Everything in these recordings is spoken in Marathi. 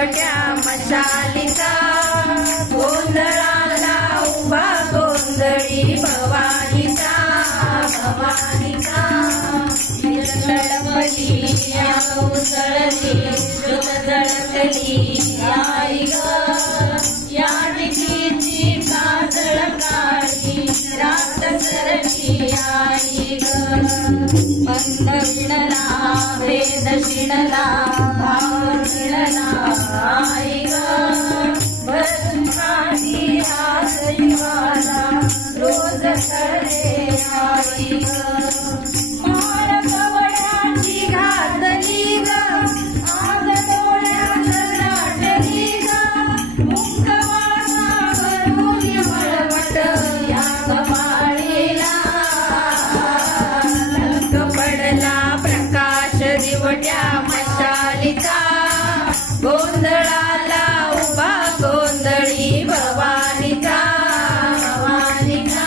दिवट्या मशालीचा गोंधळाला उभा गोंधळी भवानीचा भवानीचा तळपली उसळली ज्योत झळकली आई ग या दिगीची काजळ काढली रात सरली आई ग मंद विणला वेद शिणला भाव शिणला आई ग भरती आसईवाला रोज सळे आई ग माळ कवड्याची घातली ग आज डोळ्यात लाटली ग मुखवासावरून मळवट या कपाळीला पडला प्रकाश दिवट्या मशालीचा गोंधळाला उभा गोंधळी भवानीचा भवानीचा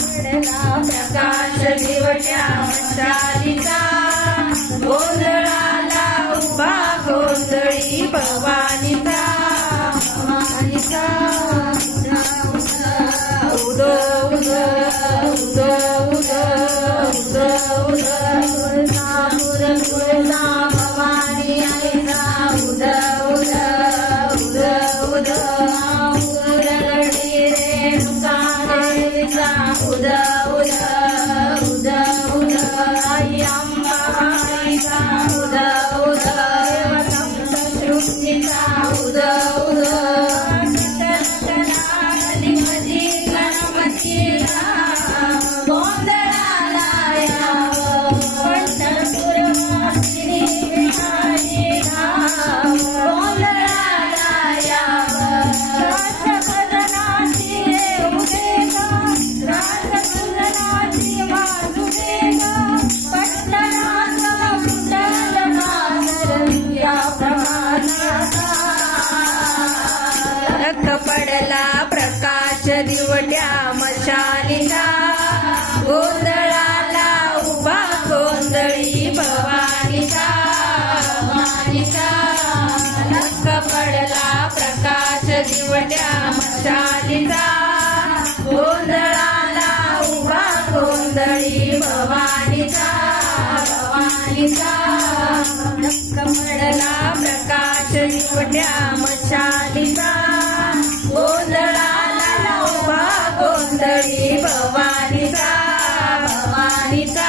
पडला प्रकाश दिवट्या मशालीचा गोंधळाला उभा गोंधळी भवानीचा भवानीचा उद उद उद उद उद तुळजा भवानी आईचा उद उद उद उद उरगडी रेणुका देवीचा उद उद उद उद आई अंबा आईचा उद उद सप्तशृंगीचा उद उद गणपती गणपतीला गोंधळाला यावं पंढरपूरवासिनी विठाईला गोंधळाला यावं राजभजनाची येऊ दे ग राजभजनाची वाजू दे ग पट्टणाचा कुंडल मातर या प्रमाणाचा पडला प्रकाश दिवट्या मशालीचा गोंधळाला उभा गोंधळी भवानीचा भवानीचा नक्क पडला प्रकाश दिवट्या मशालीचा गोंधळाला उभा गोंधळी भवानीचा भवानीचा नक्क पडला प्रकाश दिवट्या मशालीचा गोंधळाला उभा गोंधळी भवानीचा भवानीचा